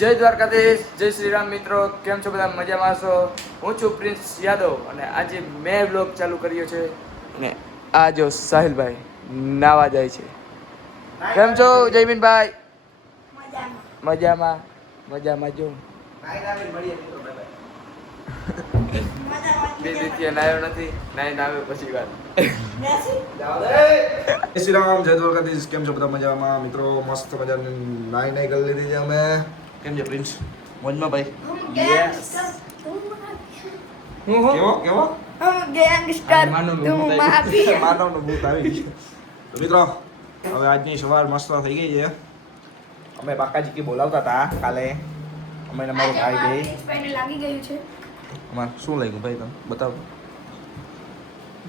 જય દ્વારકાધીશ, જય શ્રી રામ મિત્રો. કેમ છો બધા? મજામાં છો? હું છું પ્રિન્સ યાદવ અને આજે મેં બ્લોગ ચાલુ કર્યો છે અને આ જો સાહિલભાઈ નાવા જાય છે. કેમ છો જયમીનભાઈ? મજામાં મજામાં જો બે દિવસથી નાયો નથી, નાઈને આવ્યો પછી વાત. જય શ્રી રામ, જય દ્વારકાધીશ. કેમ છો બધા? મજામાં મિત્રો? મસ્ત મજાની નાઈ કરી લીધી છે અમે. કેમ છે પ્રિન્સ? મોજમાં ભાઈ? યસ. કેવો ગેંગસ્ટર તું માફી. માનવનો ભૂત આવી ગયો. તો મિત્રો હવે આજની સવાર મસ્ત થઈ ગઈ છે. અમે બાકાજી કી બોલાવતા હતા કાલે. અમે ને મારો ભાઈ બે લાગી ગયું છે. અમાર શું લાગ્યું ભાઈ? તમે બતાવો.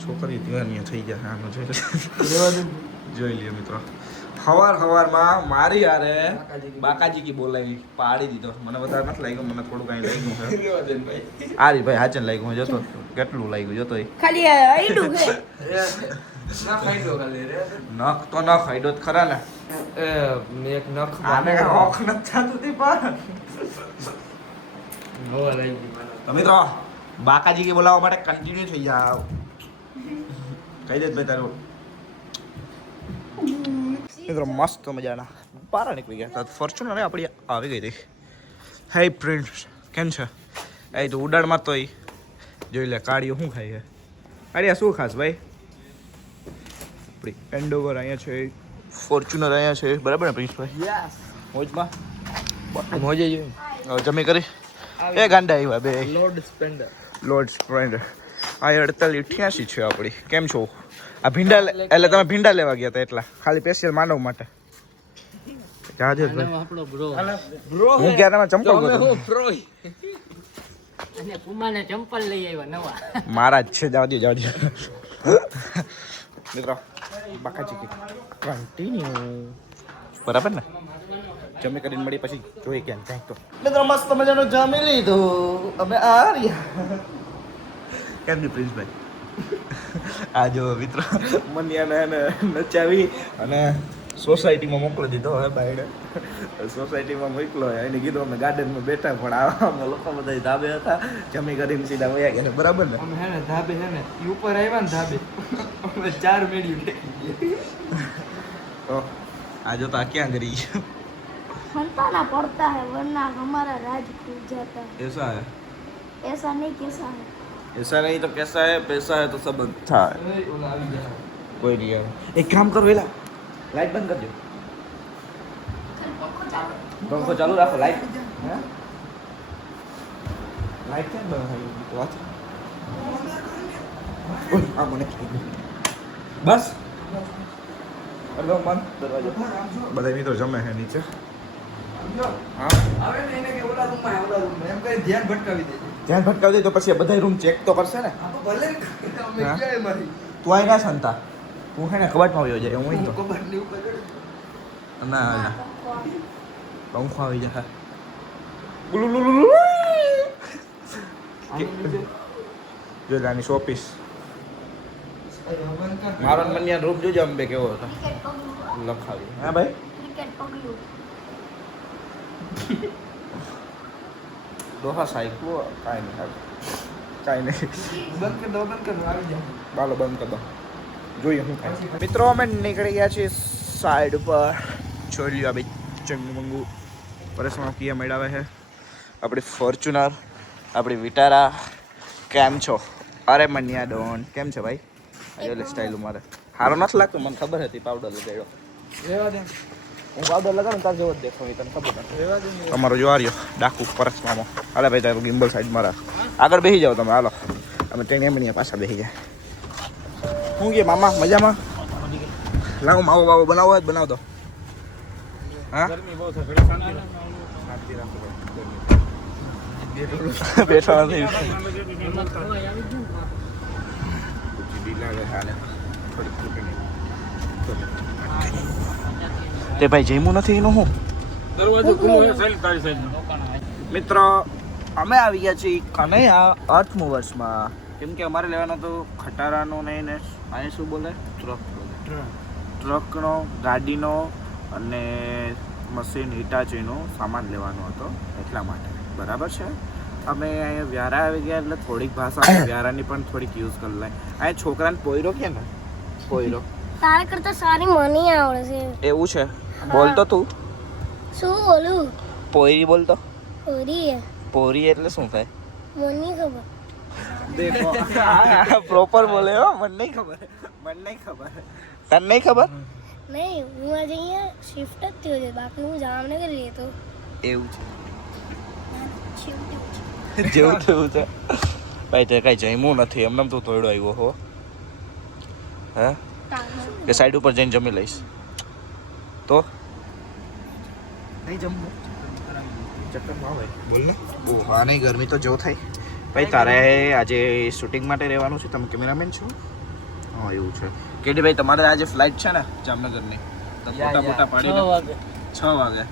છોકરી દિવાની થઈ જાય. આનો જોઈ લ્યો મિત્રો. હવારમાં મારી યારે બાકાજી કી બોલાવી પાડી દીધો. મને વધારે નથી લાગ્યું, મને થોડું કાંઈ લાગ્યું છે. આરી ભાઈ હાચન લાગ્યું જતો. કેટલું લાગ્યું જતો ખાલી આઈડું છે. ના ખાઈડો ખાલી રે. નખ તો ન ખાઈડો જ ખરા ને. એક નખ આને નખ નથી થતું તી પણ. નો લાગી મને. તો મિત્રો બાકાજી કી બોલાવવા માટે કન્ટિન્યુ થઈ જાવ. કહી દે ભાઈ તારું. મિત્રો મસ્ત મજાના બારા નીકળી ગયા હતા. ફોર્ચ્યુનર આપણી આવી ગઈ હતી. હે પ્રિન્સ કેમ છે? એ તો ઉડાડમાં તો જોઈ લે કાળીઓ શું ખાય છે. કાળિયા શું ખાસ ભાઈ? આપણી એન્ડોવર અહીંયા છે, ફોર્ચ્યુનર અહીંયા છે, બરાબર ને પ્રિન્સભાઈ? યસ. મોજમાં મોજે જો. જમી કરી એ ગાંડા આવ્યા બે. લોર્ડ સ્પ્લેન્ડર આ 4888 છે આપણી. કેમ છો? આ ભીંડા એટલે તમે ભીંડા લેવા ગયા હતા એટલા ખાલી સ્પેશિયલ માનવ માટે. જાજે ભાઈ આપણો બ્રો. હું ક્યારે માં ચંપલ ગયો હું પ્રો. અને પુમાને ચંપલ લઈ આવ્યા નવા. મારા જ છે. જાવ દે મિત્રો બાકાજી કી કન્ટિન્યુ બરાબર ને. જમી કરીને મળી પછી જોઈ ક્યાં જાય તો. મિત્રો મસ્ત મજાનો જમી લીધું અમે આ રહ્યા. કેમ ની પ્રિન્સભાઈ? આ જો મિત્રો મનિયાને નચાવી અને સોસાયટીમાં મોકલી દીધો. હવે બાયડે સોસાયટીમાં મોકલો એને કીધું અમે ગાર્ડનમાં બેઠા પણ આવા લોકો બધા ધાબે હતા. જમી કરીને સીધા વયા ગયા. બરાબર ને? અમે હે ને ધાબે હે ને ઈ ઉપર આવ્યા ને ધાબે અમે 4 મેડી ઉઠી. તો આ જો તો આ ક્યાં ગરી खनता पड़ता है वरना हमारा राज खुल जाता है। ऐसा है ऐसा नहीं कैसा है? ऐसा नहीं तो कैसा है? पैसा है तो सब अच्छा है. એ ઓલા આવી ગયા. कोई नहीं है. एक काम करो वेला लाइट बंद कर दो. पंखो चालू रखो. लाइट लाइट क्या बंद है? तो आज आ मने बस कर दो बंद दरवाजा. બધા મિત્રો જમે છે નીચે. હા આવે ને એને કે ઓલા રૂમમાં એમ કઈ ધ્યાન ભટકાવી દેજે. ધ્યાન ભટકાવી દે તો પછી બધા રૂમ ચેક તો કરશે ને. આ તો ભલે અમે હા. ક્યાંય મારી તું આઈ ના સંતા તું હે ને કબાટમાં વયો જાય. હું તો કબર ની ઉપર ના ના પંખો આવી જાય. જોલાની શોપીસ મારો મનિયા રૂપ જોજો અંબે કેવો હતો क्रिकेट पगलू લખાવી. હા ભાઈ क्रिकेट पगलू દોહા સાઈકો કાંઈ નહીં કાંઈ નહીં. બંધ કર દો આવી જાય. બાલો બંધ કરી દો જોઈએ શું થાય. મિત્રો અમે નીકળી ગયા છીએ સાઈડ પર. જોઈ લ્યો આ ભાઈ ચંગમંગુ પરેશમાં કિયા મેળાવે છે. આપણી ફોર્ચ્યુનર આપણી વિટારા. કેમ છો? અરે મનિયા ડોન કેમ છે ભાઈ? આ સ્ટાઇલ મારે સારો નથી લાગતો. મને ખબર હતી પાવડર લગાડ્યો. રેવા દે. હું પાવડર લગાડું તાર જેવો જ દેખો તને ખબર નથી. રેવા દે. તમારો જો આર્યો ડાકુ પરસમામો. હાલે ભાઈ તારું ગિમ્બલ સાઈડ મારા આગળ બેસી જાઓ તમે. હાલો અમે ટ્રેન એમની પાછા બેસી જાય. શું કે મામા મજામાં? લાવો માવો બાવો બનાવો જ બનાવ દો. હા ગરમી બહુ છે. ઘડી શાંતિ રાખો. બેઠો નથી. તે ભાઈ જમ્યું નથી એનું હું. દરવાજો ખુલ્લો છે સાઈડ તારી સાઈડ. મિત્રો અમે આવી ગયા છીએ કનૈયા અર્થ મૂવર્સમાં. કેમ કે અમારે લેવાનો તો ખટારાનો નહીં ને આ શું બોલે ટ્રક બોલે. ટ્રકનો ગાડીનો અને મશીન હિટાચીનો સામાન લેવાનો હતો એટલા માટે બરાબર છે. અમે અહીંયા વ્યારા આવી ગયા એટલે થોડીક ભાષા વ્યારાની પણ થોડીક યુઝ કરી લે. અહીંયા છોકરાને પોયરો કે ને પોયરો તારા કરતા સારી મને આવડે છે. એવું છે. બોલતો તું શું બોલું? પોયરી બોલતો. ઓરી પોરી એટલે શું થાય? મને ખબર. દેખો પ્રોપર બોલે હો. મને નહીં ખબર તને નહીં ખબર. નહીં, હું આજે અહીંયા શિફ્ટ જ થયો છે, બાકી હું જામનગર રહેતો. એવું શિફ્ટ છે જેવું થયું છે ભાઈ. તે કઈ જમ્યું નથી એમને તું થોડો આવ્યો હો હે કે સાઈડ ઉપર જઈને જમી લઈશ તો નહીં જમવું ચક્કરમાં આવે બોલ ને. હા નહીં ગરમી તો જો થાય ભાઈ. તારે આજે શૂટિંગ માટે રહેવાનું છે. તમે કેમેરામેન છો? હા એવું છે. કેડી ભાઈ તમારે આજે ફ્લાઇટ છે ને જામનગરની? તો ફોટા ફોટા પાડી 6 વાગે 6 વાગે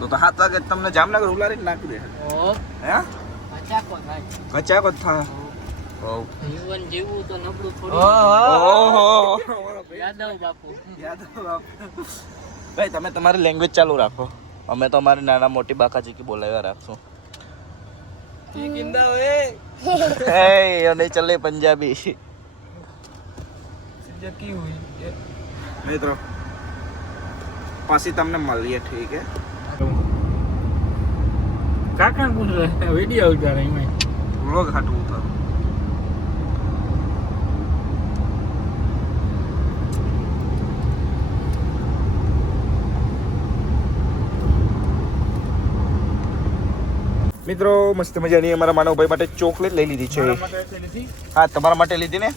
તો 7 વાગે તમને જામનગર ઉલારી જ નાખી દે. હે પચાકો થાય. કચાકો જ થાય. જીવન જીવવું તો નબળું થોડું. ઓહો યાદવ બાપુ. ભાઈ તમે તમારી લેંગ્વેજ ચાલુ રાખો. અમે તો અમારી નાના મોટી બાકાજી કી બોલાવ્યા રાખશું. એ અને ચલે પંજાબી મિત્રો પછી તમને મળીએ. ઠીક હે. કાકા પૂછ રહે વિડિયો ઉતારે એમાં. વ્લોગ હાટું ઉતારો. મિત્રો મસ્ત મજાની અમારા માનવભાઈ માટે ચોકલેટ લઈ લીધી છે. હા તમારા માટે લીધી ને.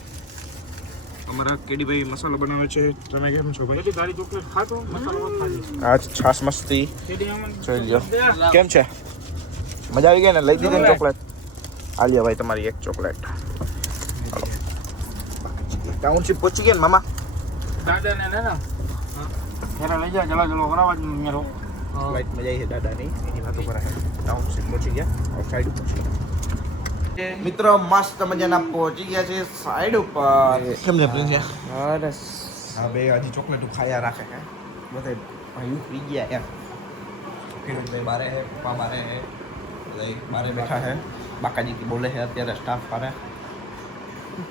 અમારા કેડીભાઈ મસાલો બનાવે છે. તમે કેમ છો ભાઈ? તારી ચોકલેટ ખાતો મસાલો ખાલી. આજ છાસ મસ્તી જોઈ લ્યો. કેમ છે? મજા આવી ગઈ ને? લઈ દીધી ને ચોકલેટ? આ લ્યો ભાઈ તમારી એક ચોકલેટ. ટાઉનશીપ પહોંચી ગયા ને મામા? દાદાને ને ના મેરા લઈ જા જલા જલો કરાવા મેરો. ફ્લાઇટ મજા આવી છે દાદાની. એની વાતો કરાય. ટાઉનશીપ પહોંચી ગયા. સાઈડ પહોંચી ગયા. મિત્રો મસ્ત મજાના પહોંચી ગયા છે સાઈડ ઉપર. કેમ છે પ્રિન્સ? સરસ. હા ભાઈ હજી ચોકલેટ ખાયા રાખે છે બધા ભાઈઓ પી ગયા એમ. કિરણભાઈ બારે હે, પપ્પા બારે હે, બધા બારે બેઠા હે. બાકાજી કી બોલે છે અત્યારે સ્ટાફ બારે.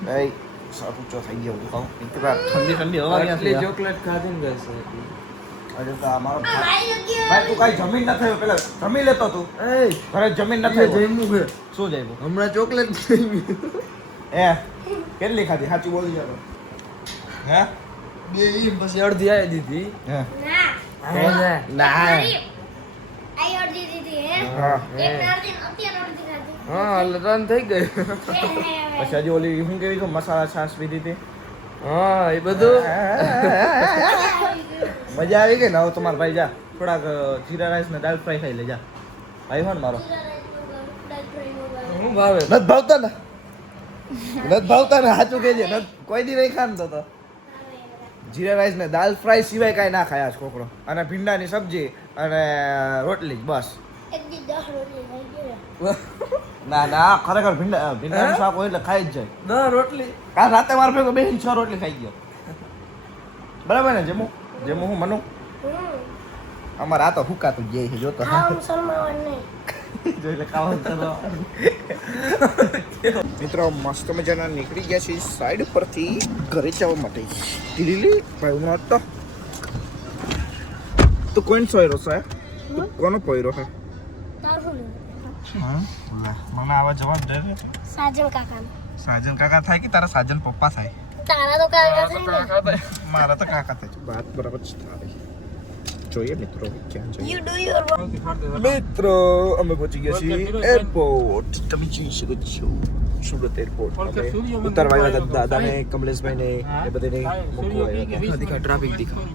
ભાઈ સારું ઊંચો થઈ ગયો હું કહું. ઠંડી ઠંડી હવા આટલી અહીંયા ચોકલેટ ખાધી ને બસ એટલી. અરે તો અમારો ભાઈ તું કાંઈ જમીન ન થયો પેલા જમી લેતો તું. ઘરે જમીન ન થયો. જમ્યું છે શું જમ્યું? હમણાં ચોકલેટ જમ્યું. એ કેટલી ખાધી? સાચું બોલી જાવ. હે બે ઈ પછી અડધી આવી દીધી. હે ના, ના આઈ અડધી દીધી હે. હા એક અડધી અત્યારે અડધી ખાધી. હા એટલે રન થઈ ગઈ. પછી હજી ઓલી શું કેવી તો મસાલા છાશ પીધી હતી. હા એ બધું મજા આવી ગઈ ને. હવે તમારા ભાઈ જા થોડાક જીરા રાઈસ ને દાલ ફ્રાય ખાઈ લે જા. ભાઈ હો ને મારો હું ભાવે નથી ભાવતા ને સાચું કહેજે. કોઈ દી નહીં ખાન તો જીરા રાઈસ ને દાલ ફ્રાય સિવાય કાંઈ ના ખાય આ છોકરો. અને ભીંડાની સબ્જી અને રોટલી બસ. એક દી 10 રોટલી ખાઈ ગયો. ના ખરેખર ભીંડાનું શાક હોય એટલે ખાઈ જ જાય. ના રોટલી કાલ રાતે મારા ભેગો બેસીને 6 રોટલી ખાઈ ગયો. બરાબર ને જેમું હું મનું અમારે આ તો હુકાતું જ જાય છે જોતો. હા મુસલમાન નહીં. જોઈ લે ખાવાનું કરો. મિત્રો મસ્ત મજાના નીકળી ગયા છે સાઈડ પરથી ઘરે જવા માટે. દિલ્હી ભાઈ હું હતો તો કોણ સોયરો છે? કોનો પોયરો છે? તારું હા મને આવા જવાબ દે. સાજન કાકા. સાજન કાકા થાય કે તારા સાજન પપ્પા થાય? તારા તો કાકા થાય ને. મારા તો કાકા થાય. વાત બરાબર છે તારી. જોઈએ મિત્રો ક્યાં જઈએ. You do your work. મિત્રો અમે પહોંચી ગયા છીએ એરપોર્ટ. તમે જોઈ શકો છો સુરત એરપોર્ટ. ઉતારવા આવ્યા હતા દાદાને, કમલેશભાઈને એ બધાને મૂકવા આવ્યા હતા.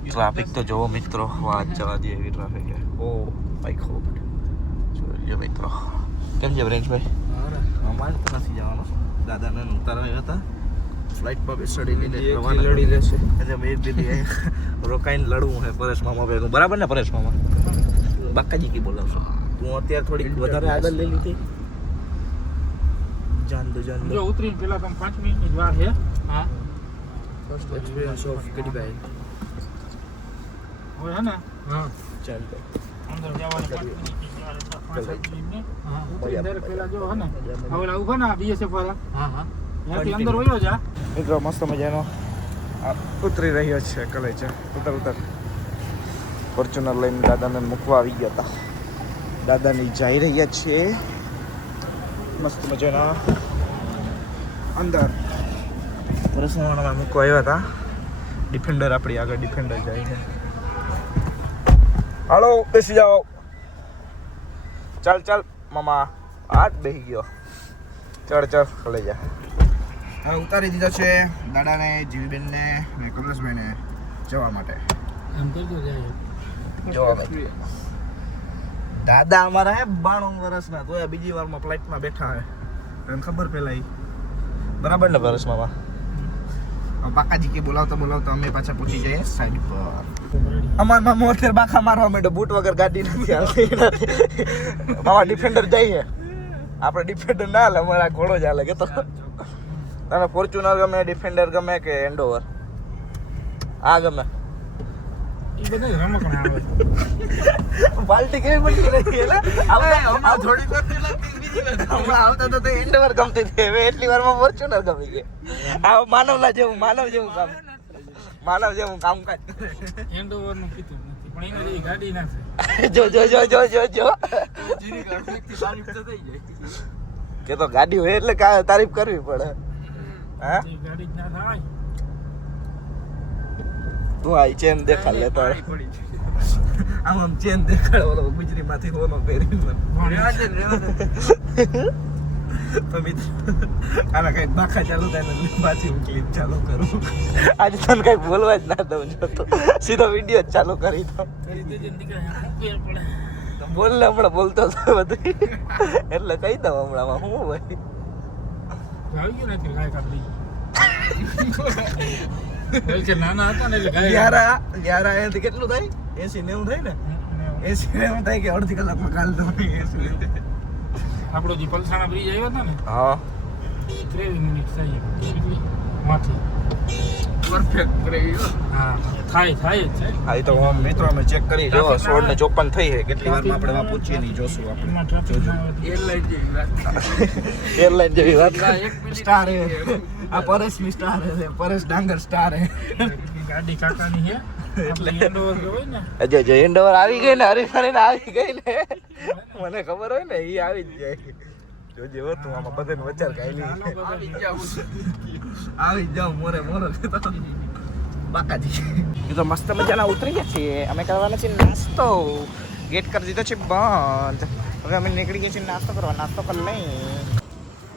ટ્રાફિક તો જોવો મિત્રો, વાત જવા દે એવી ટ્રાફિક છે. Oh my God. જોઈએ મિત્રો કેમ છે બ્રેન્ચભાઈ? અમારે તો નથી જવાનું. દાદાને ઉતારવા આવ્યા હતા. ફ્લાઇટ પર બેસાડી લડી લેશે. એટલે મેં દીધી રોકાઈને લડવું છે પરેશ મામા ભેગું. બરાબર ને પરેશ મામા? બાકાજી કી બોલાવશો તું અત્યારે થોડીક વધારે આગળ લઈ લીધી. જાન દો જો ઉતરીને પેલા તમે 5 મિનિટની જ વાર છે. હા ફર્સ્ટ એક્સપિરિયન્સ ઓફ કેડીભાઈ. હોય હે ને. હા ચાલ અંદર જવાની પેલા જો હે ને હવે ઉભા ના બીએસએફ વાળા ત્યાંથી અંદર વયો જા મિત્રો મસ્ત મજાનો ઉતરી રહ્યો છે કલેજા ઉતર ફોર્ચ્યુનર લઈને દાદાને મૂકવા આવી ગયા હતા દાદાની જઈ રહ્યા છે મસ્ત મજાના અંદર પરસમાં મૂકવા આવ્યા હતા ડિફેન્ડર આપણી આગળ ડિફેન્ડર જાય છે હાલો બેસી જાઓ ચાલ મામા હાથ બેસી ગયો ચડ ખલે જા હવે ઉતારી દીધો છે દાદાને જીવીબેનને ને કમલેશભાઈને જવા માટે એમ કરજો જાય જવા માટે દાદા અમારા હે 92 વર્ષના તો બીજી વારમાં ફ્લાઇટમાં બેઠા હે તને ખબર પેલા બરાબર ને વર્ષમાં બાકાજી કે બોલાવતા અમે પાછા પહોંચી જઈએ સાઈડ પર અમાર મામા અત્યારે બાખા મારવા માંડ્યો બૂટ વગર ગાડી નથી આવતી મામા ડિફેન્ડર જાય છે આપણે ડિફેન્ડર ના હાલે અમારા ઘોડો જ હાલે કે તો તને ફોર્ચ્યુનર ગમે ડિફેન્ડર ગમે કે એન્ડોવર આ ગમે એ બધા રમકડા આવે બાલ્ટી કેવી બની રહી એટલે આ થોડી હમણાં આવતા તો એન્ડોવર ગમતી હતી હવે એટલી વારમાં ફોર્ચ્યુનર ગમી ગઈ આ માનવ જેવું કામકાજ એન્ડોવર નું કીધું નથી પણ એના જેવી ગાડી ના જો કે તો ગાડી હોય એટલે તારીફ કરવી પડે હા છે ગાડી જ ના થાય તું આ ચેન દેખાડ લે તો આમ ચેન દેખાડ ઓલો ગુજરી માંથી હોનો પહેરી તો મિત્ર આના કઈ બાખા ચાલુ થાય ને પાછી હું ક્લિપ ચાલુ કરું આજે તને કઈ બોલવા જ ના દઉં જો તો સીધો વિડીયો જ ચાલુ કરી દો બોલ ને હમણાં બોલતો હતો બધું એટલે કહી દઉં હમણાં હું ભાઈ આવી ગયું નથી ગાય કાપી કે નાના હતા ને એટલે ગાય યારા એથી કેટલું થાય 80-90 થાય ને 80-90 થાય કે અડધી કલાકમાં કાલ તો 80 આપણો જે પલસાણા બ્રિજ આવ્યો હતો ને હા 23 મિનિટ થઈ કેટલી માથી પરફેક્ટ રહી હા થાય જ છે હા એ તો મિત્રો અમે ચેક કરી જો 16:54 થઈ છે કેટલી વારમાં આપણે વા પહોંચીએ નહીં જોશું આપણે એમાં ટ્રાફિક એરલાઇન જેવી વાત સ્ટાર હે આ પરેશની સ્ટાર હે પરેશ ડાંગર સ્ટાર હે ગાડી કાકાની છે એટલે એન્ડોવર હોય ને જો એન્ડોવર આવી ગઈ ને હરીફારીને આવી ગઈ ને મને ખબર હોય ને ઈ આવી જ જાય જોજે હો તું આમાં બધાને વિચાર કાઈ આવી જાવ મોરે બાકાજી એ તો મસ્ત મજાના ઉતરી ગયા છીએ અમે કરવાના છે નાસ્તો ગેટ કરી દીધો છે બંધ હવે અમે નીકળી ગયા છીએ નાસ્તો કરી લઈ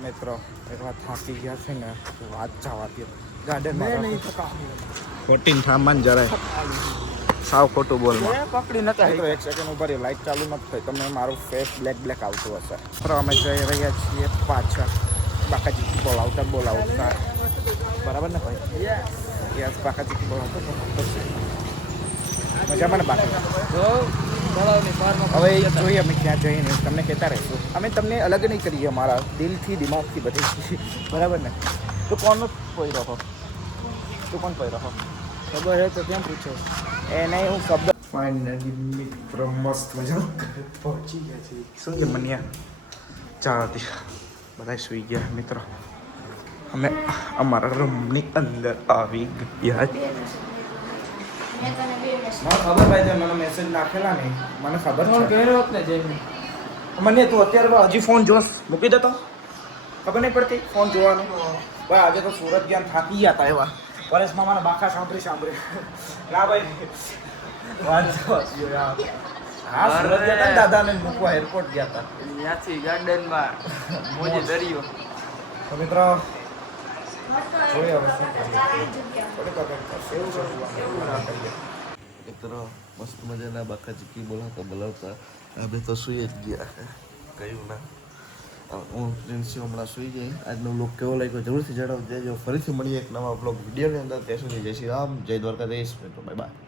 મિત્રો એક વાર થાકી ગયા છે ને વાત જવાતી ગાર્ડનમાં ખોટી થામાન જરાય સાવ ખોટું બોલમાં પકડી નતા મિત્રો એક સેકન્ડ ઉપર લાઈટ ચાલુ નથી થઈ તમે મારું ફેસ બ્લેક આવતું હશે તો અમે જઈ રહ્યા છીએ પાછા બાકાજી બોલાવતા બરાબર ને ભાઈ યસ બાકાજી બોલાવતા મજામાં ને બાકી હવે જોઈએ અમે ક્યાં જઈને તમને કહેતા રહીશું અમે તમને અલગ નહીં કરીએ અમારા દિલથી દિમાગથી બધી બરાબર ને તું કોનો કોઈ રહો તું કોણ કોઈ રહો ખબર હે તો કેમ પૂછો એને હું શબ્દ ફાઇનલી મિત્રો મસ્ત મજા પહોંચી ગયા છે શું છે મનિયા ચાલતી બધા સુઈ ગયા મિત્રો અમે અમારા રૂમની અંદર આવી ગયા મને ખબર ભાઈ તે મને મેસેજ નાખેલા નહીં મને ખબર ફોન છે કર્યો હોત ને જઈને મને તું અત્યારે હજી ફોન જોશ મૂકી દેતો ખબર નહીં પડતી ફોન જોવાનું ભાઈ આજે તો સુરત ગયા થાકી ગયા હતા એવા પરેશ મામાના બાખા સાંભળી ના ભાઈ હા સુરત ગયા હતા ને દાદાને મૂકવા એરપોર્ટ ગયા હતા ત્યાંથી ગાર્ડનમાં મોજે દરિયો તો મિત્રો જોઈએ હવે શું મિત્રો મસ્ત મજાના બાકા ચીકી બોલાવતા આપણે તો સુઈ જ ગયા કહ્યું ના હું પ્રિન્સી હમણાં સુઈ ગઈ આજનો બ્લોગ કેવો લાગ્યો જરૂરથી જણાવજો ફરીથી મળીએ એક નવા બ્લોગ વિડીયોની અંદર ત્યાં સુધી જય શ્રી રામ જય દ્વારકાધીશ મિત્રો બાય બાય